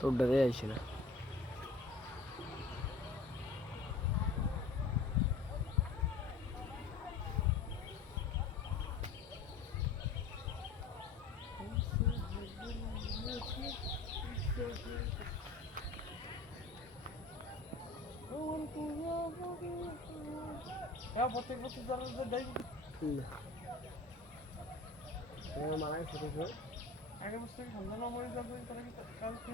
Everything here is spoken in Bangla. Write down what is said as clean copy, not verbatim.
তোরটাতে আইসি না। প্রত্যেক বছর যারা দেয় মারা গেছে আগের বছর সন্ধ্যা মরে যাবে তারা কি